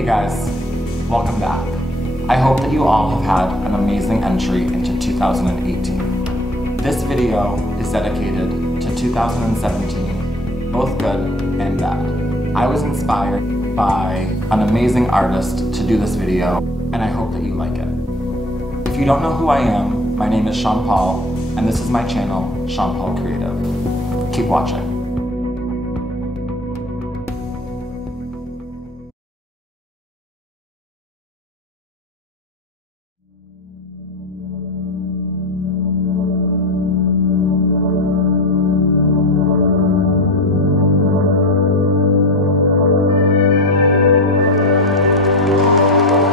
Hey guys, welcome back. I hope that you all have had an amazing entry into 2018. This video is dedicated to 2017, both good and bad. I was inspired by an amazing artist to do this video, and I hope that you like it. If you don't know who I am, my name is Sean Paul, and this is my channel, Sean Paul Creative. Keep watching.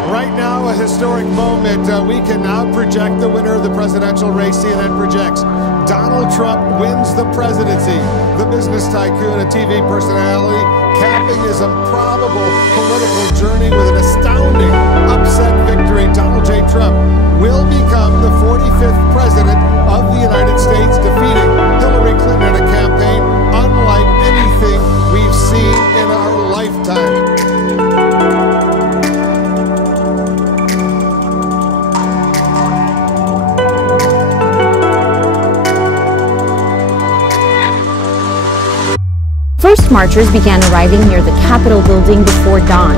Right now, a historic moment. We can now project the winner of the presidential race. CNN projects Donald Trump wins the presidency. The business tycoon, a TV personality, capping his improbable political journey with an astounding upset victory. Donald J. Trump will become the 45th president of the United States, defeating Hillary Clinton in a campaign unlike anything we've seen in our lifetime. First marchers began arriving near the Capitol building before dawn.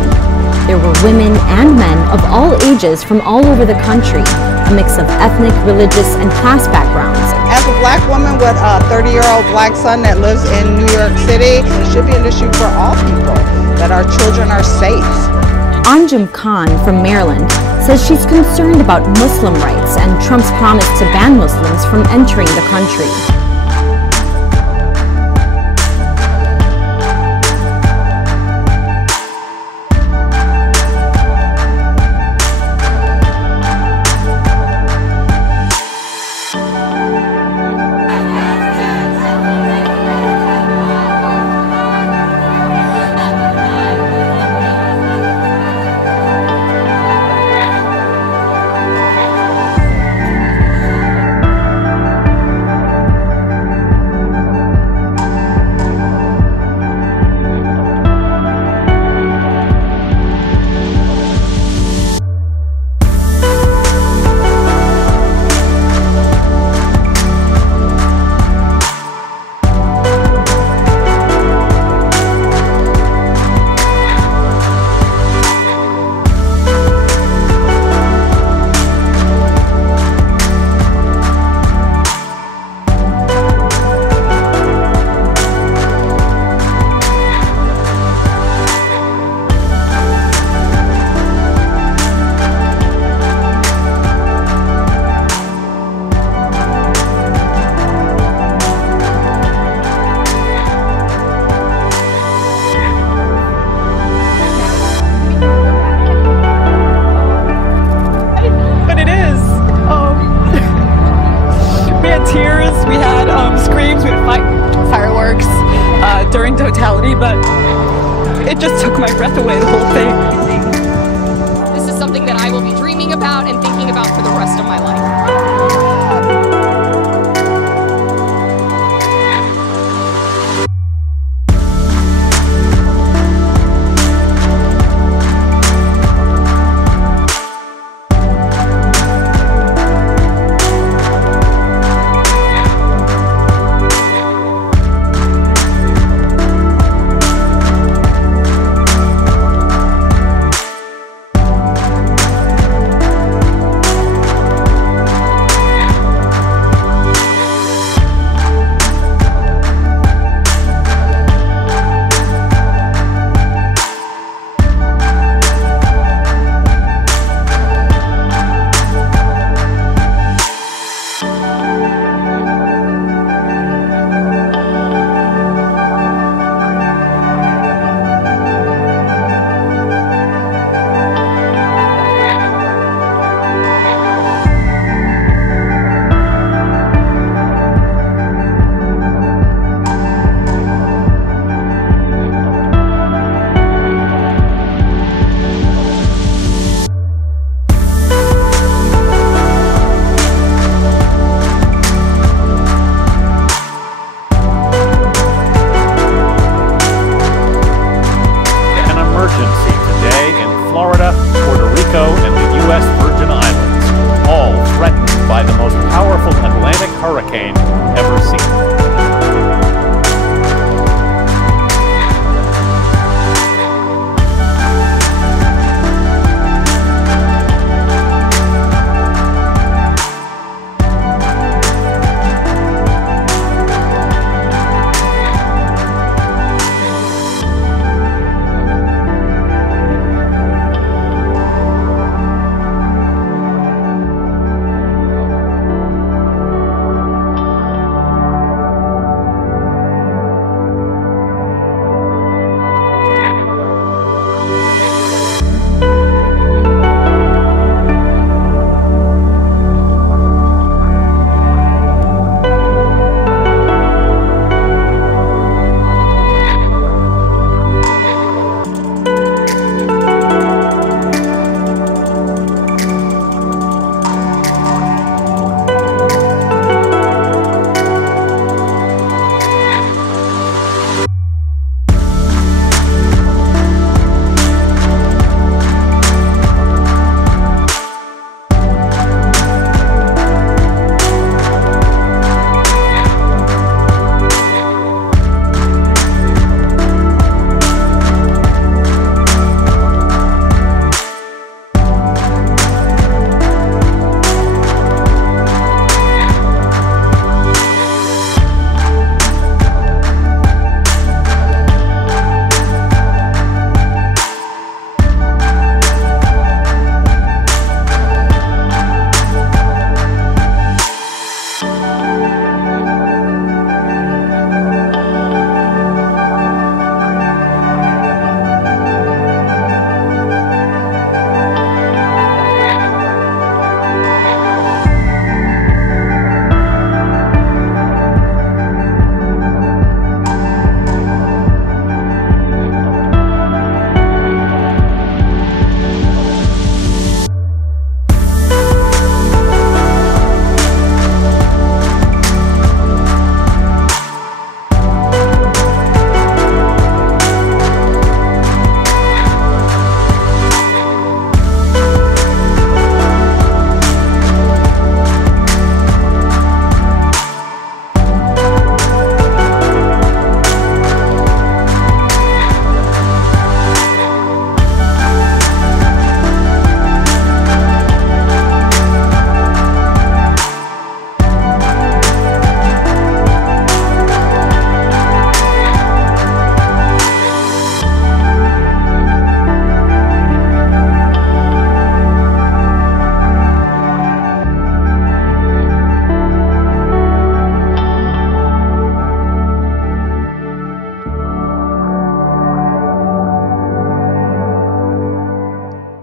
There were women and men of all ages from all over the country, a mix of ethnic, religious, and class backgrounds. As a black woman with a 30-year-old black son that lives in New York City, it should be an issue for all people, that our children are safe. Anjum Khan from Maryland says she's concerned about Muslim rights and Trump's promise to ban Muslims from entering the country. We had screams, we had fireworks during totality, but it just took my breath away, the whole thing. This is something that I will be dreaming about and thinking about for the rest of my life.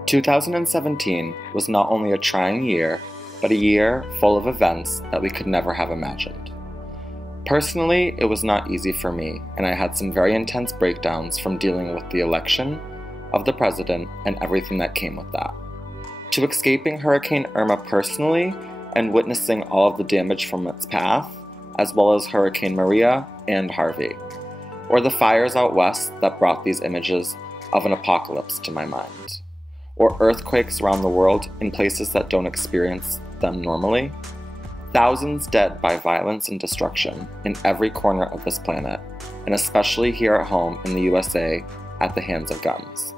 2017 was not only a trying year, but a year full of events that we could never have imagined. Personally, it was not easy for me, and I had some very intense breakdowns from dealing with the election of the president and everything that came with that, to escaping Hurricane Irma personally and witnessing all of the damage from its path, as well as Hurricane Maria and Harvey, or the fires out west that brought these images of an apocalypse to my mind, or earthquakes around the world in places that don't experience them normally, thousands dead by violence and destruction in every corner of this planet, and especially here at home in the USA at the hands of guns.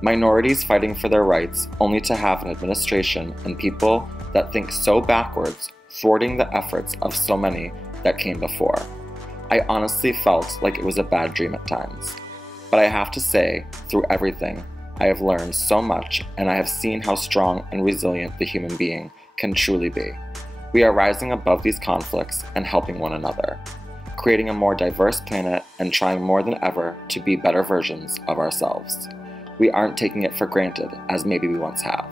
Minorities fighting for their rights only to have an administration and people that think so backwards, thwarting the efforts of so many that came before. I honestly felt like it was a bad dream at times. But I have to say, through everything, I have learned so much, and I have seen how strong and resilient the human being can truly be. We are rising above these conflicts and helping one another, creating a more diverse planet and trying more than ever to be better versions of ourselves. We aren't taking it for granted as maybe we once have.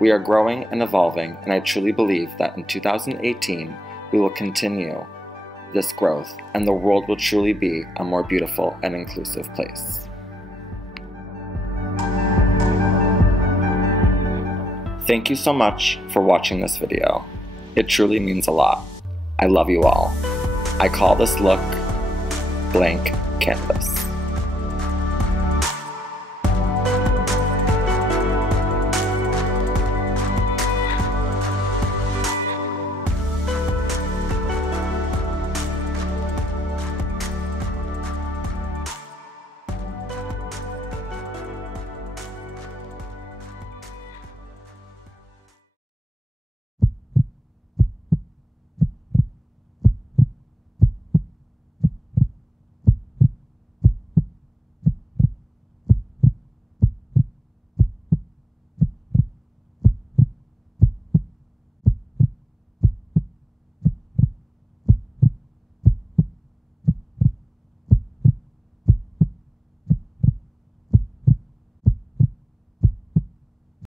We are growing and evolving, and I truly believe that in 2018, we will continue this growth, and the world will truly be a more beautiful and inclusive place. Thank you so much for watching this video. It truly means a lot. I love you all. I call this look Blank Canvas.